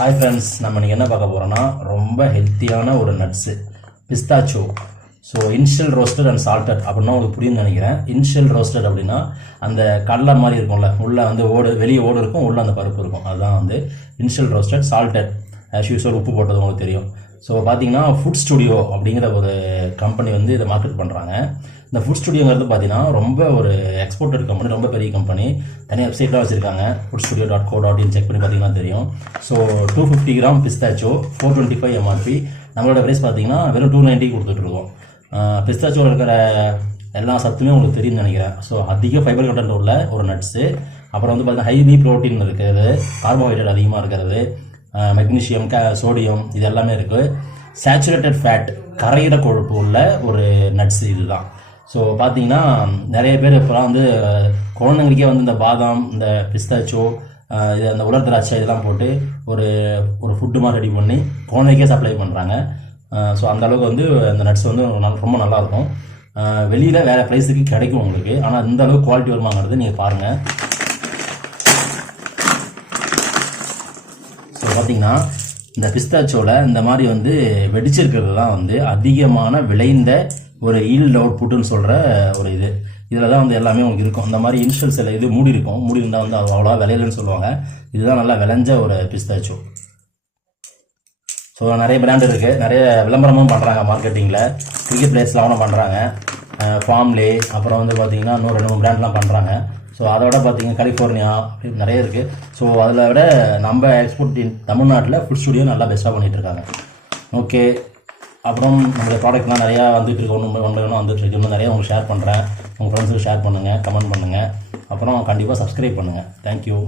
Hi friends, நம்ம இன்றைக்கி என்ன பார்க்க போகிறோன்னா ரொம்ப ஹெல்த்தியான ஒரு nuts pistachio. So in shell roasted and salted அப்படின்னா உங்களுக்கு புரியும்னு நினைக்கிறேன். இன்ஷியல் ரோஸ்டட் அப்படின்னா அந்த கடலை மாதிரி இருக்கும்ல, உள்ளே வந்து வெளியே ஓடு இருக்கும், உள்ளே அந்த பருப்பு இருக்கும், அதுதான் வந்து initial roasted. Salted as usual உப்பு போட்டது உங்களுக்கு தெரியும். ஸோ பார்த்தீங்கன்னா ஃபுட் ஸ்டுடியோ அப்படிங்கிற ஒரு கம்பெனி வந்து இதை மார்க்கெட் பண்ணுறாங்க. இந்த ஃபுட் ஸ்டுடியோங்கிறது பார்த்தீங்கன்னா ரொம்ப ஒரு எக்ஸ்போர்ட்டட் கம்பெனி, ரொம்ப பெரிய கம்பெனி. தனியாக வெப்சைட்லாம் வச்சுருக்காங்க, foodstudio.co.in செக் பண்ணி பார்த்தீங்கன்னா தெரியும். So 250 gram pistachio 425 MRP. நம்மளோட ப்ரைஸ் பார்த்தீங்கன்னா வெறும் 290 கொடுத்துட்ருக்கோம். பிஸ்தாச்சோவில் இருக்கிற எல்லா சத்துமே உங்களுக்கு தெரியும்னு நினைக்கிறேன். ஸோ அதிக ஃபைபர் கண்டென்ட் உள்ள ஒரு நட்ஸு. அப்புறம் வந்து பார்த்தீங்கன்னா ஹைலி ப்ரோட்டீன் இருக்கிறது, கார்போஹைட்ரேட் அதிகமாக இருக்கிறது, மெக்னீஷியம், சோடியம், இது எல்லாமே இருக்குது. சேச்சுரேட்டட் ஃபேட், கரையிற கொழுப்பு உள்ள ஒரு நட்ஸு இதுதான். ஸோ பார்த்தீங்கன்னா நிறைய பேர் இப்போலாம் வந்து குழந்தைங்களுக்கே வந்து இந்த பாதாம், இந்த பிஸ்தாச்சோ, இது அந்த உலர் திராட்சை இதெல்லாம் போட்டு ஒரு ஒரு ஃபுட்டு மாதிரி ரெடி பண்ணி குழந்தைக்கே சப்ளை பண்ணுறாங்க. ஸோ அந்தளவுக்கு வந்து அந்த நட்ஸ் வந்து ரொம்ப நல்லாயிருக்கும். வெளியில் வேறு ப்ரைஸுக்கு கிடைக்கும் உங்களுக்கு, ஆனால் இந்த அளவுக்கு குவாலிட்டி வருமாங்கிறது நீங்கள் பாருங்கள். ஸோ பார்த்தீங்கன்னா இந்த பிஸ்தாச்சோவில் இந்த மாதிரி வந்து வெடிச்சிருக்கிறது தான் வந்து அதிகமான விளைந்த ஒரு ஈல்ட் அவுட்புட்டுன்னு சொல்கிற ஒரு இது. இதில் தான் வந்து எல்லாமே உங்களுக்கு இருக்கும். இந்த மாதிரி இனிஷியல் சில இது மூடி இருக்கும், மூடி இருந்தால் வந்து அவ்வளோவா விளையலன்னு சொல்லுவாங்க. இதுதான் நல்லா விளைஞ்ச ஒரு பிஸ்தாச்சோ. ஸோ நிறைய பிராண்ட் இருக்குது, நிறைய விளம்பரமும் பண்ணுறாங்க மார்க்கெட்டிங்கில், கிரிக்கெட் பிளேயர்ஸ்லாம் பண்ணுறாங்க, ஃபார்ம்லே, அப்புறம் வந்து பார்த்தீங்கன்னா இன்னும் 2-3 பிராண்ட்லாம் பண்ணுறாங்க. ஸோ அதை விட பார்த்தீங்கன்னா கலிஃபோர்னியா நிறைய இருக்குது. ஸோ அதில் விட நம்ம எக்ஸ்போர்ட் தமிழ்நாட்டில் ஃபுட் ஸ்டுடியோ நல்லா பெஸ்ட்டாக பண்ணிகிட்ருக்காங்க. ஓகே, அப்புறம் நம்மளுடைய ப்ராடக்ட்லாம் நிறையா வந்துட்டுருக்கு, ஒன்று வந்துட்டுருக்கு. இன்னும் நிறையா உங்களுக்கு ஷேர் பண்ணுறேன். உங்கள் ஃப்ரெண்ட்ஸுக்கு ஷேர் பண்ணுங்கள், கமெண்ட் பண்ணுங்கள், அப்புறம் கண்டிப்பாக சப்ஸ்கிரைப் பண்ணுங்கள். தேங்க்யூ.